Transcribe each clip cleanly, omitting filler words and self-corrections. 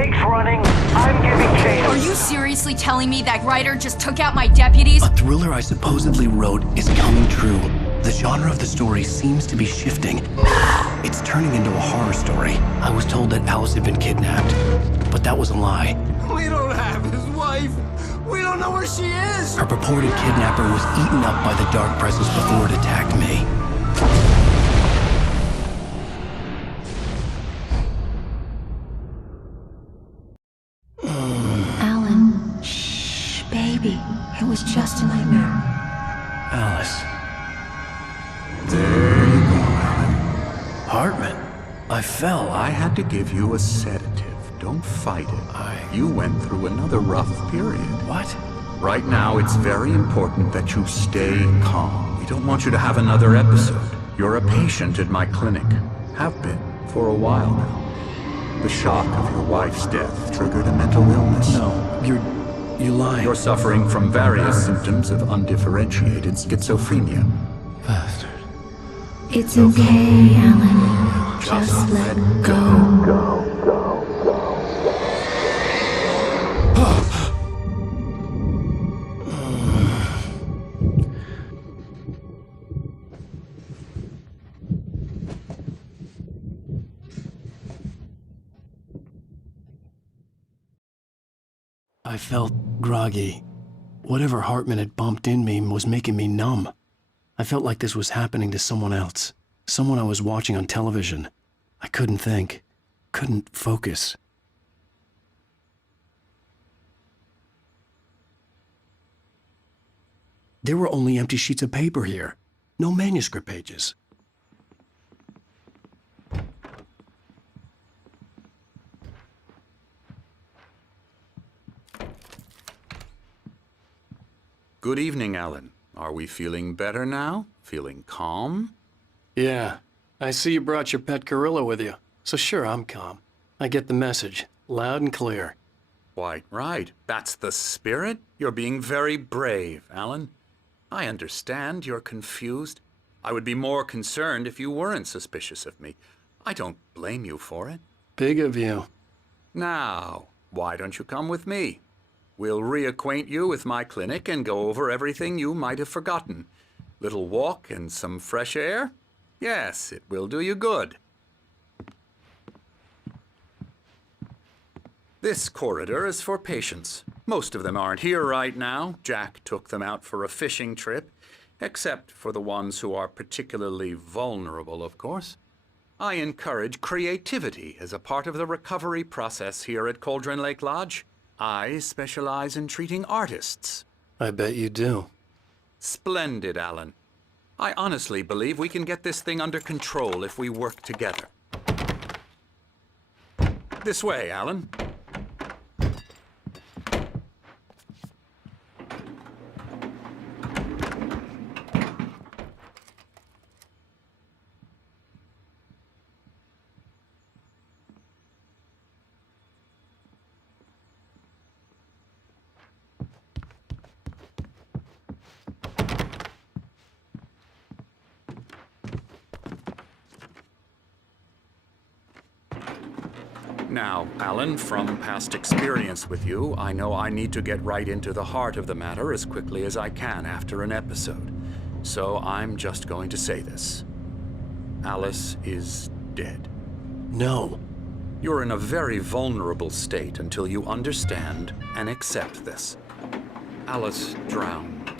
Blake's running. I'm giving chase. Are you seriously telling me that writer just took out my deputies? A thriller I supposedly wrote is coming true. The genre of the story seems to be shifting. It's turning into a horror story. I was told that Alice had been kidnapped, but that was a lie. We don't have his wife. We don't know where she is. Her purported kidnapper was eaten up by the dark presence before it attacked me. Alan, shh, baby. It was just a nightmare. Alice. There you go, Alan. Hartman. I fell. I had to give you a sedative. Don't fight it. You went through another rough period. What? Right now, it's very important that you stay calm. We don't want you to have another episode. You're a patient at my clinic. Have been for a while now. The shock of your wife's death triggered a mental illness. No, you're lying. You're suffering from various symptoms of undifferentiated schizophrenia. Bastard. It's okay, Alan. Just let go. I felt groggy. Whatever Hartman had bumped in me was making me numb. I felt like this was happening to someone else. Someone I was watching on television. I couldn't think. Couldn't focus. There were only empty sheets of paper here. No manuscript pages. Good evening, Alan. Are we feeling better now? Feeling calm? Yeah. I see you brought your pet gorilla with you. So sure, I'm calm. I get the message. Loud and clear. Quite right. That's the spirit. You're being very brave, Alan. I understand you're confused. I would be more concerned if you weren't suspicious of me. I don't blame you for it. Big of you. Now, why don't you come with me? We'll reacquaint you with my clinic and go over everything you might have forgotten. Little walk and some fresh air? Yes, it will do you good. This corridor is for patients. Most of them aren't here right now. Jack took them out for a fishing trip, except for the ones who are particularly vulnerable, of course. I encourage creativity as a part of the recovery process here at Cauldron Lake Lodge. I specialize in treating artists. I bet you do. Splendid, Alan. I honestly believe we can get this thing under control if we work together. This way, Alan. Now, Alan, from past experience with you, I know I need to get right into the heart of the matter as quickly as I can after an episode. So I'm just going to say this. Alice is dead. No. You're in a very vulnerable state until you understand and accept this. Alice drowned,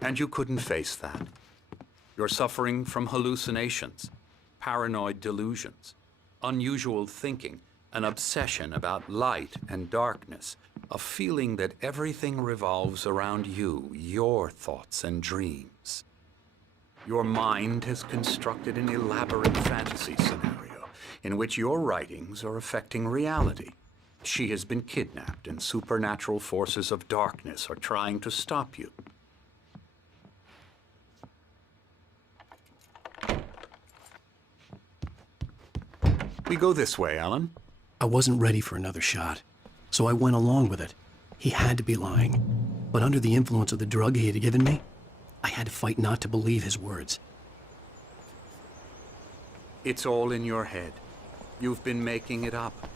and you couldn't face that. You're suffering from hallucinations, paranoid delusions, unusual thinking, an obsession about light and darkness, a feeling that everything revolves around you, your thoughts and dreams. Your mind has constructed an elaborate fantasy scenario in which your writings are affecting reality. She has been kidnapped and supernatural forces of darkness are trying to stop you. We go this way, Alan. I wasn't ready for another shot, so I went along with it. He had to be lying. But under the influence of the drug he had given me, I had to fight not to believe his words. It's all in your head. You've been making it up.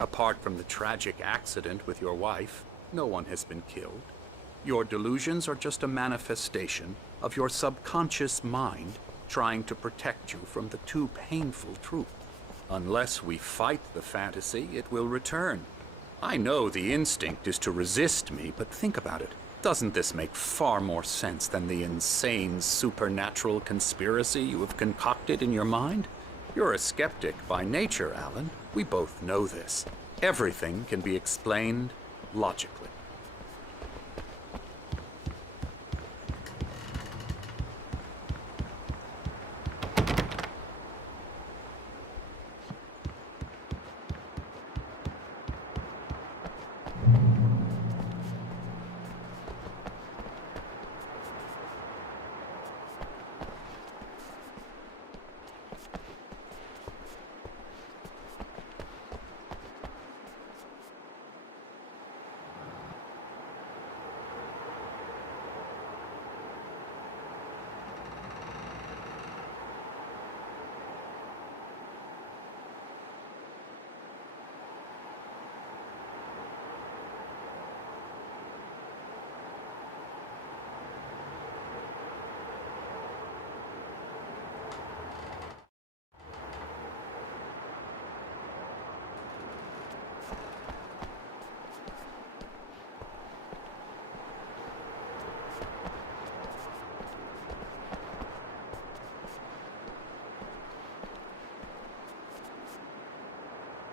Apart from the tragic accident with your wife, no one has been killed. Your delusions are just a manifestation of your subconscious mind trying to protect you from the too painful truth. Unless we fight the fantasy, it will return. I know the instinct is to resist me, but think about it. Doesn't this make far more sense than the insane supernatural conspiracy you have concocted in your mind? You're a skeptic by nature, Alan. We both know this. Everything can be explained logically.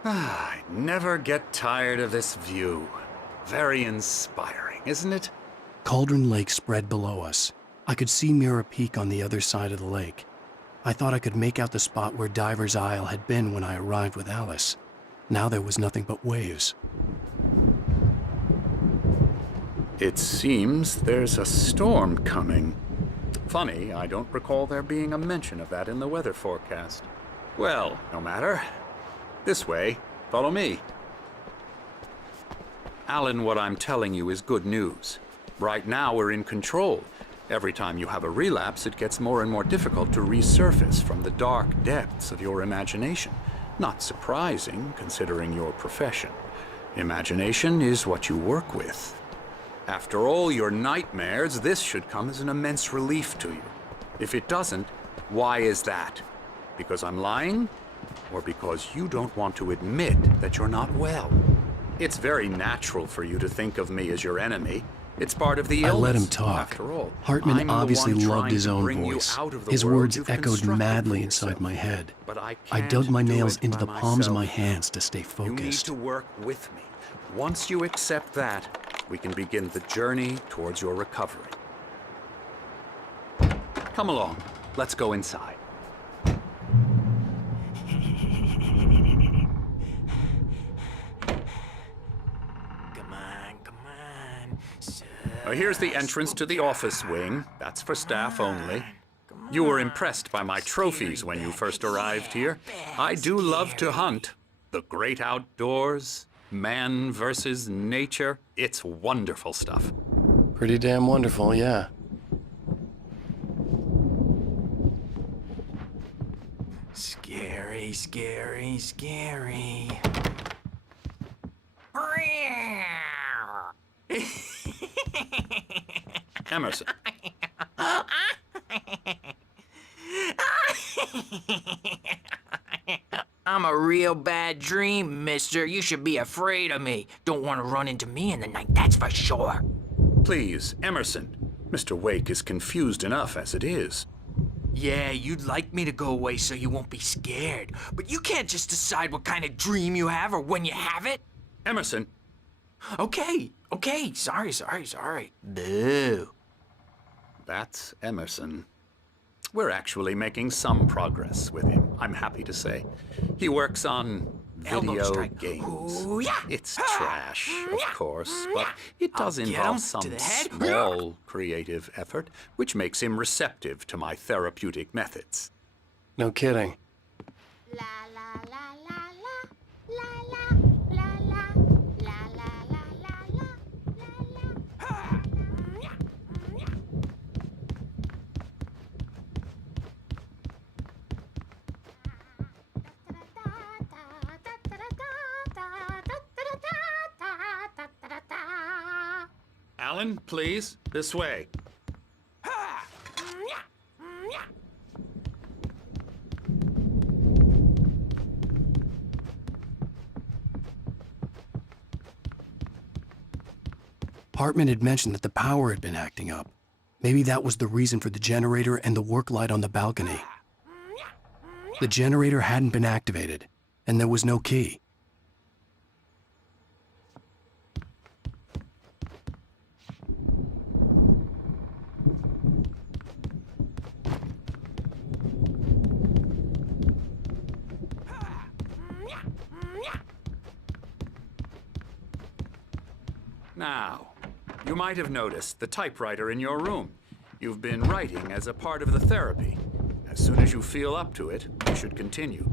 I never get tired of this view. Very inspiring, isn't it? Cauldron Lake spread below us. I could see Mirror Peak on the other side of the lake. I thought I could make out the spot where Diver's Isle had been when I arrived with Alice. Now there was nothing but waves. It seems there's a storm coming. Funny, I don't recall there being a mention of that in the weather forecast. Well, no matter. This way. Follow me. Alan, what I'm telling you is good news. Right now, we're in control. Every time you have a relapse, it gets more and more difficult to resurface from the dark depths of your imagination. Not surprising, considering your profession. Imagination is what you work with. After all your nightmares, this should come as an immense relief to you. If it doesn't, why is that? Because I'm lying? Or because you don't want to admit that you're not well? It's very natural for you to think of me as your enemy. It's part of the illness. I let him talk. After all, Hartman I'm the obviously one loved trying his to own bring you voice. out of the His world words you've echoed constructed madly for inside yourself. my head. But I I dug can't my do nails it into by the palms of my myself. hands to stay You need focused. to work with me. Once you accept that, we can begin the journey towards your recovery. Come along. Let's go inside. Here's the entrance to the office wing. That's for staff only. You were impressed by my trophies when you first arrived here. I do love to hunt. The great outdoors, man versus nature. It's wonderful stuff. Pretty damn wonderful, yeah. Scary, scary, scary. Emerson. I'm a real bad dream, mister. You should be afraid of me. Don't want to run into me in the night, that's for sure. Please, Emerson. Mr. Wake is confused enough as it is. Yeah, you'd like me to go away so you won't be scared. But you can't just decide what kind of dream you have or when you have it. Emerson. Okay, sorry. Boo. That's Emerson. We're actually making some progress with him, I'm happy to say. He works on Elbow video strike. games. Ooh, yeah. It's trash, of course, but it does I'll get involve him some to the head. small creative effort, which makes him receptive to my therapeutic methods. No kidding. La la la la la la la la la la la la la la Alan, please, this way. Hartman had mentioned that the power had been acting up. Maybe that was the reason for the generator and the work light on the balcony. The generator hadn't been activated, and there was no key. Now, you might have noticed the typewriter in your room. You've been writing as a part of the therapy. As soon as you feel up to it, you should continue.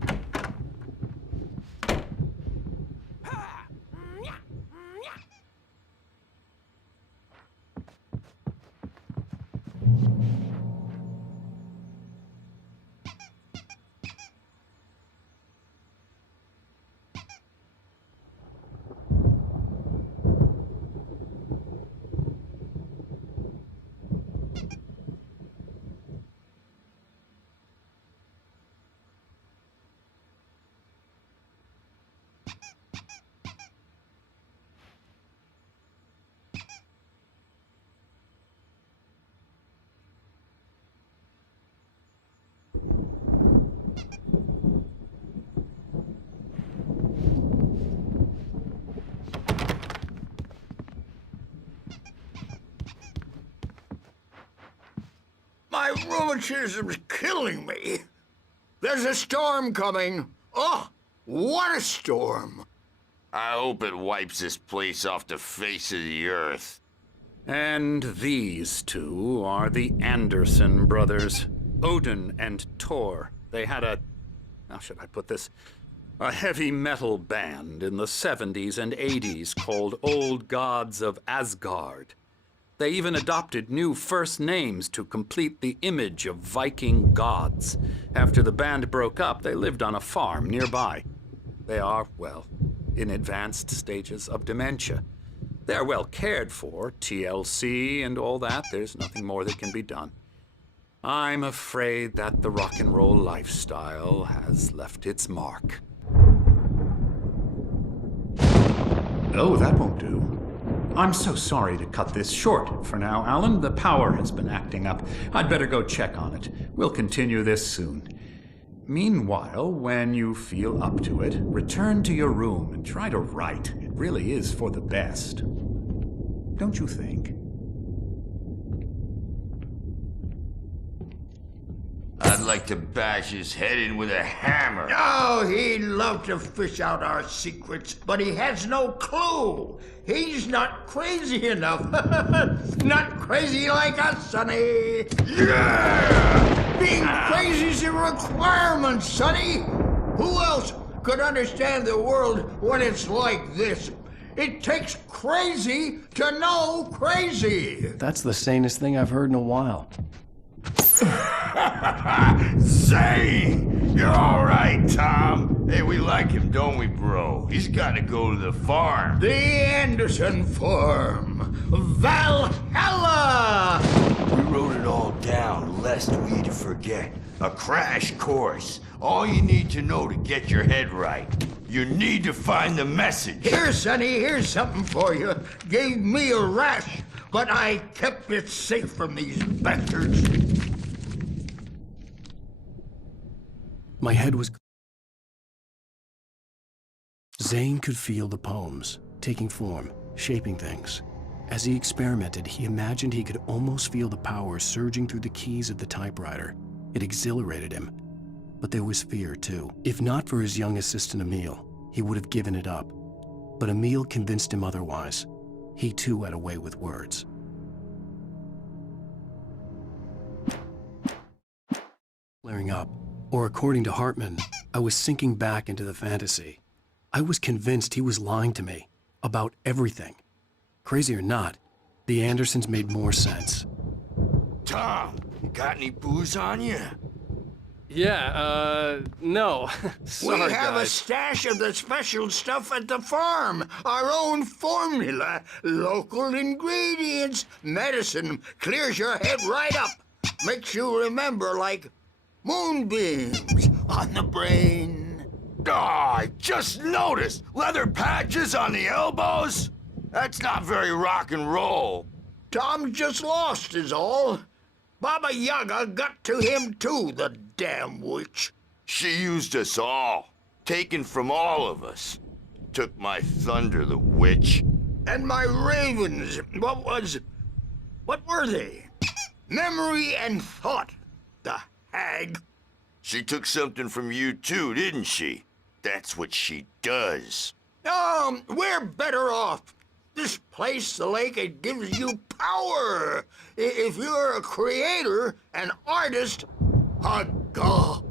My rheumatism's killing me. There's a storm coming. Oh, what a storm. I hope it wipes this place off the face of the earth. And these two are the Anderson brothers, Odin and Tor. They had how should I put this? A heavy metal band in the 70s and 80s called Old Gods of Asgard. They even adopted new first names to complete the image of Viking gods. After the band broke up, they lived on a farm nearby. They are, well, in advanced stages of dementia. They're well cared for, TLC and all that. There's nothing more that can be done. I'm afraid that the rock and roll lifestyle has left its mark. Oh, that won't do. I'm so sorry to cut this short for now, Alan. The power has been acting up. I'd better go check on it. We'll continue this soon. Meanwhile, when you feel up to it, return to your room and try to write. It really is for the best. Don't you think? I'd like to bash his head in with a hammer. Oh, he'd love to fish out our secrets, but he has no clue. He's not crazy enough. Not crazy like us, Sonny. Yeah! Being crazy's a requirement, Sonny. Who else could understand the world when it's like this? It takes crazy to know crazy. That's the sanest thing I've heard in a while. Zane! You're all right, Tom. Hey, we like him, don't we, bro? He's got to go to the farm. The Anderson Farm. Valhalla! We wrote it all down, lest we forget. A crash course. All you need to know to get your head right. You need to find the message. Here, Sonny, here's something for you. Gave me a rash, but I kept it safe from these bastards. My head was... Zane could feel the poems, taking form, shaping things. As he experimented, he imagined he could almost feel the power surging through the keys of the typewriter. It exhilarated him. But there was fear, too. If not for his young assistant, Emil, he would have given it up. But Emil convinced him otherwise. He, too, had a way with words. Flaring up. Or according to Hartman, I was sinking back into the fantasy. I was convinced he was lying to me about everything. Crazy or not, the Andersons made more sense. Tom, you got any booze on you? No. We Sorry, have a guys. stash of the special stuff at the farm. Our own formula. Local ingredients. Medicine. Clears your head right up. Makes you remember like moonbeams on the brain. Oh, I just noticed! Leather patches on the elbows? That's not very rock and roll. Tom's just lost is all. Baba Yaga got to him too, the damn witch. She used us all. Taken from all of us. Took my thunder, the witch. And my ravens, what were they? Memory and thought, the hag. She took something from you too, didn't she? That's what she does. We're better off. This place, the lake, it gives you power. If you're a creator, an artist, a god.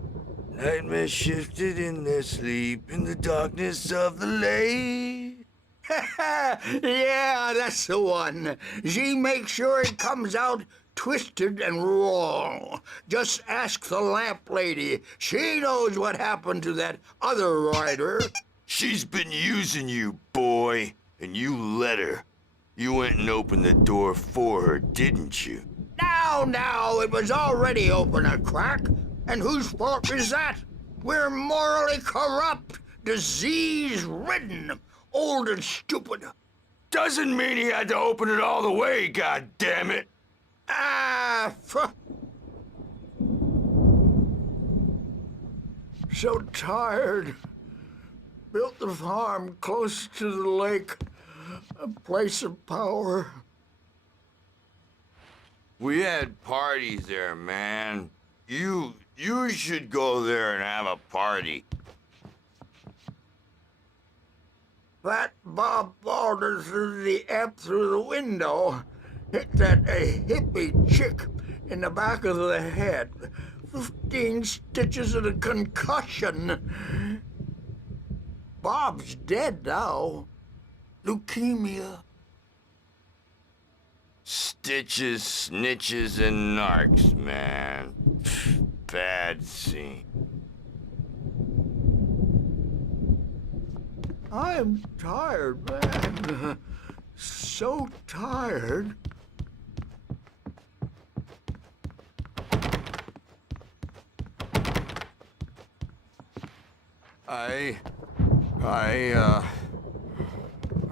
Nightmares shifted in their sleep in the darkness of the lake. Yeah, that's the one. She makes sure it comes out twisted and wrong. Just ask the lamp lady. She knows what happened to that other writer. She's been using you, boy, and you let her. You went and opened the door for her, didn't you? Now, it was already open a crack. And whose fault is that? We're morally corrupt, disease-ridden, old and stupid. Doesn't mean he had to open it all the way, goddammit. So tired. Built the farm close to the lake, a place of power. We had parties there, man. You should go there and have a party. That Bob Balder threw the amp through the window. Hit that hippie chick in the back of the head. 15 stitches and a concussion. Bob's dead now. Leukemia. Stitches, snitches, and narcs, man. Bad scene. I'm tired, man. So tired.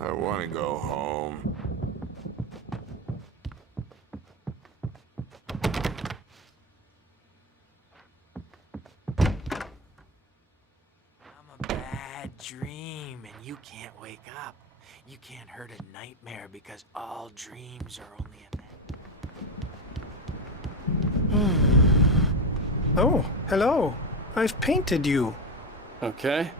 I want to go home. I'm a bad dream, and you can't wake up. You can't hurt a nightmare because all dreams are only a Oh, hello. I've painted you. Okay.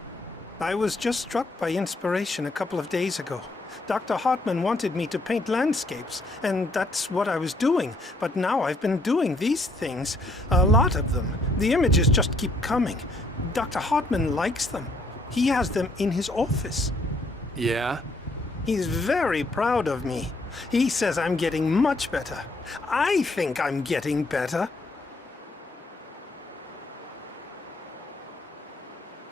I was just struck by inspiration a couple of days ago. Dr. Hartman wanted me to paint landscapes, and that's what I was doing. But now I've been doing these things, a lot of them. The images just keep coming. Dr. Hartman likes them. He has them in his office. Yeah? He's very proud of me. He says I'm getting much better. I think I'm getting better.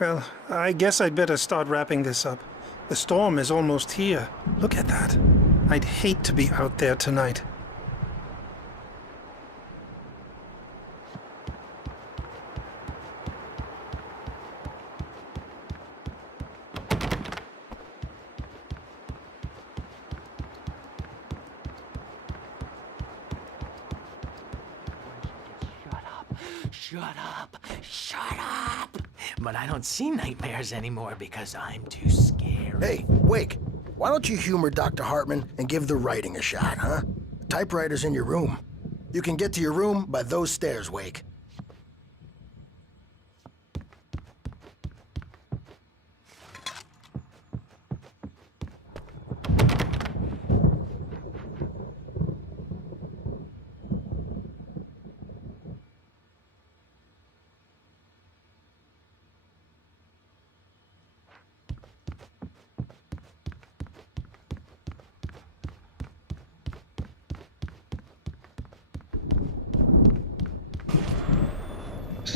Well, I guess I'd better start wrapping this up. The storm is almost here. Look at that. I'd hate to be out there tonight. Shut up! Shut up! But I don't see nightmares anymore because I'm too scared. Hey, Wake, why don't you humor Dr. Hartman and give the writing a shot, huh? The typewriter's in your room. You can get to your room by those stairs, Wake.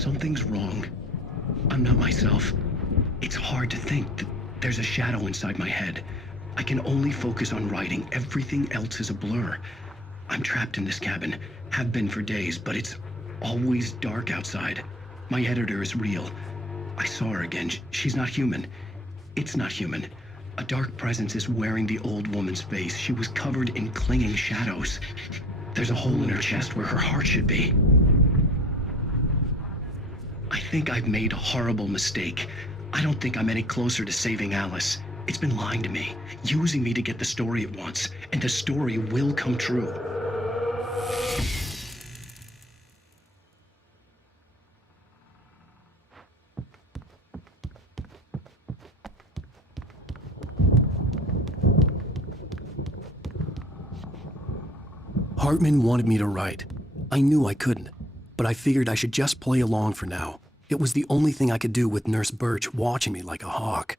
Something's wrong. I'm not myself. It's hard to think that there's a shadow inside my head. I can only focus on writing. Everything else is a blur. I'm trapped in this cabin. Have been for days, but it's always dark outside. My editor is real. I saw her again. She's not human. It's not human. A dark presence is wearing the old woman's face. She was covered in clinging shadows. There's a hole in her chest where her heart should be. I think I've made a horrible mistake. I don't think I'm any closer to saving Alice. It's been lying to me, using me to get the story it wants, and the story will come true. Hartman wanted me to write. I knew I couldn't, but I figured I should just play along for now. It was the only thing I could do with Nurse Birch watching me like a hawk.